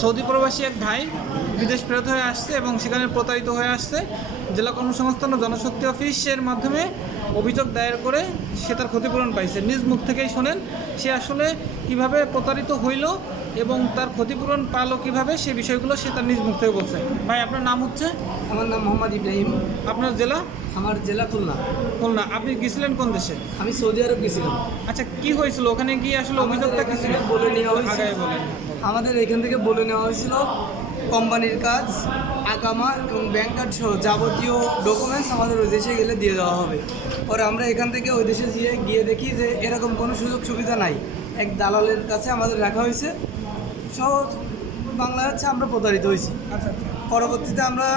Saudi প্রবাসী এক ভাই বিদেশ ফেরত হয়ে আসছে এবং সেখানে প্রতারিত হয়ে আসছে। জেলা কর্মসংস্থান ও জনশক্তি অফিসের মাধ্যমে অভিযোগ দায়ের করে সে তার ক্ষতিপূরণ পাইছে। নিজ মুখ থেকেই শোনেন সে আসলে কিভাবে প্রতারিত হইল এবং তার ক্ষতিপূরণ পালো কিভাবে, সে বিষয়গুলো সে তার নিজ মুখ থেকে বলছে। ভাই, আপনার নাম হচ্ছে? আমার নাম মোহাম্মদ ইব্রাহিম। আপনার জেলা? আমার জেলা খুলনা। খুলনা। আপনি গেছিলেন কোন দেশে? আমি সৌদি আরব গেছিলাম। আচ্ছা, কি হয়েছিল ওখানে গিয়ে? আসলে অভিযোগটা কি ছিল? বলে নেওয়া হয়েছিল, আগায় বলেন। আমাদের এখান থেকে বলে নেওয়া হয়েছিল কোম্পানির কাজ, আকামা এবং ব্যাংক কার্ড সহ যাবতীয় ডকুমেন্টস আমাদের ওই দেশে গেলে দিয়ে দেওয়া হবে। পরে আমরা এখান থেকে ওই দেশে গিয়ে দেখি যে এরকম কোনো সুযোগ সুবিধা নাই। এক দালালের কাছে আমাদের রাখা হয়েছে। সহজ বাংলা হচ্ছে আমরা প্রতারিত হয়েছি। আচ্ছা, পরবর্তীতে আমরা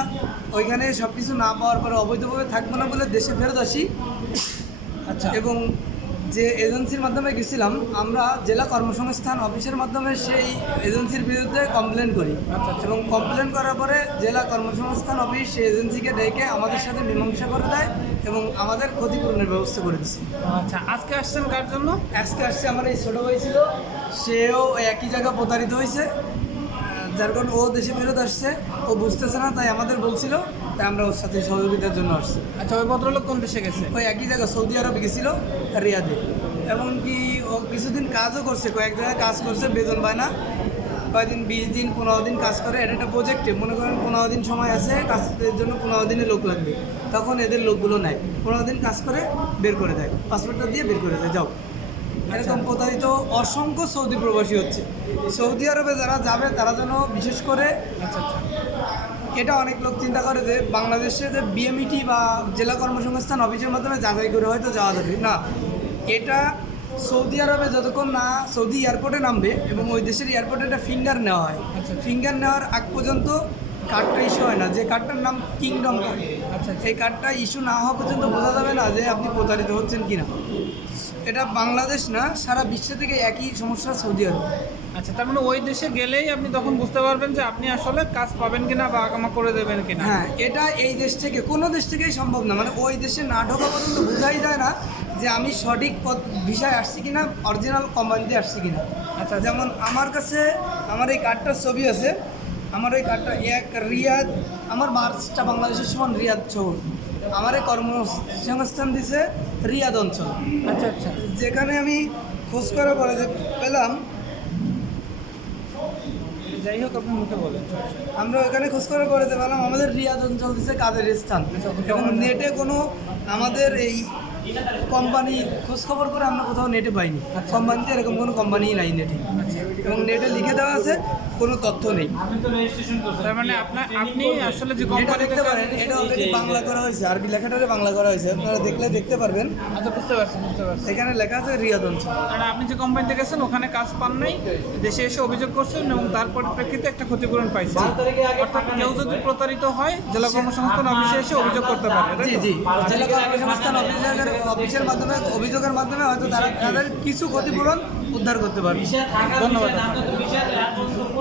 ওইখানে সব কিছু না পাওয়ার পরে অবৈধভাবে থাকবো না বলে দেশে ফেরত আসি। আচ্ছা। এবং যে এজেন্সির মাধ্যমে গেছিলাম আমরা জেলা কর্মসংস্থান অফিসের মাধ্যমে সেই এজেন্সির বিরুদ্ধে কমপ্লেন করি। এবং কমপ্লেন করার পরে জেলা কর্মসংস্থান অফিস সেই এজেন্সিকে ডেকে আমাদের সাথে মীমাংসা করে দেয় এবং আমাদের ক্ষতিপূরণের ব্যবস্থা করে দিচ্ছে। আচ্ছা, আজকে আসছেন কার জন্য? আজকে আসছে আমার এই ছোটো ভাই ছিল, সেও একই জায়গা প্রতারিত হয়েছে, যার কারণে ও দেশে ফেরত আসছে। ও বুঝতেছে না, তাই আমাদের বলছিল, তাই আমরা ওর সাথে সহযোগিতার জন্য আসছি। আচ্ছা, ওই ভদ্রলোক কোন দেশে গেছে? ওই একই জায়গা সৌদি আরবে গেছিল, রিয়াদে। এমনকি ও কিছুদিন কাজও করছে, কয়েক জায়গায় কাজ করছে, বেতন পায় না। কয়েকদিন 20 দিন 15 দিন কাজ করে। এটা একটা প্রজেক্টে মনে করেন 15 দিন সময় আছে কাজের জন্য, 15 দিনে লোক লাগবে, তখন এদের লোকগুলো নেয়। 15 দিন কাজ করে বের করে দেয়, পাসপোর্টটা দিয়ে বের করে দেয়, যাও। এরকম প্রতারিত অসংখ্য সৌদি প্রবাসী হচ্ছে। সৌদি আরবে যারা যাবে তারা যেন বিশেষ করে, আচ্ছা আচ্ছা, এটা অনেক লোক চিন্তা করে যে বাংলাদেশে যে বিএমইটি বা জেলা কর্মসংস্থান অফিসের মাধ্যমে যাচাই করে হয়তো যাওয়া যাবে না। এটা সৌদি আরবে যতক্ষণ না সৌদি এয়ারপোর্টে নামবে এবং ওই দেশের এয়ারপোর্টে একটা ফিঙ্গার নেওয়া হয়, ফিঙ্গার নেওয়ার আগ পর্যন্ত কার্ডটা ইস্যু হয় না, যে কার্ডটার নাম কিংডম কার্ড। আচ্ছা, এই কার্ডটা ইস্যু না হওয়া পর্যন্ত বোঝা যাবে না যে আপনি প্রতারিত হচ্ছেন কিনা। এটা বাংলাদেশ না, সারা বিশ্ব থেকে একই সমস্যা সৌদি আরব। আচ্ছা, তার মানে ওই দেশে গেলেই আপনি তখন বুঝতে পারবেন যে আপনি আসলে কাজ পাবেন কিনা বা আকামা করে দেবেন কিনা। হ্যাঁ, এটা এই দেশ থেকে কোনো দেশ থেকেই সম্ভব না। মানে ওই দেশে না ঢোকা পর্যন্ত বোঝাই যায় না যে আমি সঠিক ভিসায় আসছি কিনা, অরিজিনাল কোম্পানিতে আসছি কিনা। আচ্ছা, যেমন আমার কাছে আমার এই কার্ডটার ছবি আছে। আমার ওই কার্ডটা এক রিয়াদ, আমার মার্চটা বাংলাদেশের সমান রিয়াদ শহর। আমার এই কর্মসংস্থান দিছে রিয়াদ অঞ্চল। আচ্ছা আচ্ছা, যেখানে আমি খোঁজ করার পরে যে পেলাম, যাই হোক আপনি মুখে বলেন। আমরা ওখানে খোঁজ করার পরে পেলাম আমাদের রিয়াদ অঞ্চল দিচ্ছে কাজের স্থান। এবং নেটে কোনো আমাদের এই কোম্পানির খোঁজ খবর করে আমরা কোথাও নেটে পাইনি। কোম্পানিতে এরকম কোনো কোম্পানিই নাই নেটে। এবং নেটে লিখে দেওয়া আছে, কোনো তথ্য নেই। তার মানে আপনি আসলে যে এটা কোম্পানি দেখতে পারেন, এটা অলরেডি বাংলা করা হয়েছে, আরবি লেখাটারে বাংলা করা হয়েছে, আপনারা দেখলে দেখতে পারবেন। আচ্ছা, বুঝতে পারছি। এখানে লেখা আছে রিয়াদ অঞ্চল। কারণ আপনি যে কোম্পানিতে গেছেন ওখানে কাজ পান নাই, দেশে এসে অভিযোগ করছেন এবং তার পরিপ্রেক্ষিতে একটা ক্ষতিপূরণ পাইছেন। অর্থাৎ কেউ যদি প্রতারিত হয় জেলা কর্মসংস্থান অফিসে এসে অভিযোগ করতে পারবে। জি জি, জেলা কর্মসংস্থান অফিসের মাধ্যমে, অভিযোগের মাধ্যমে হয়তো তারা তাদের কিছু ক্ষতিপূরণ উদ্ধার করতে পারবে। ধন্যবাদ।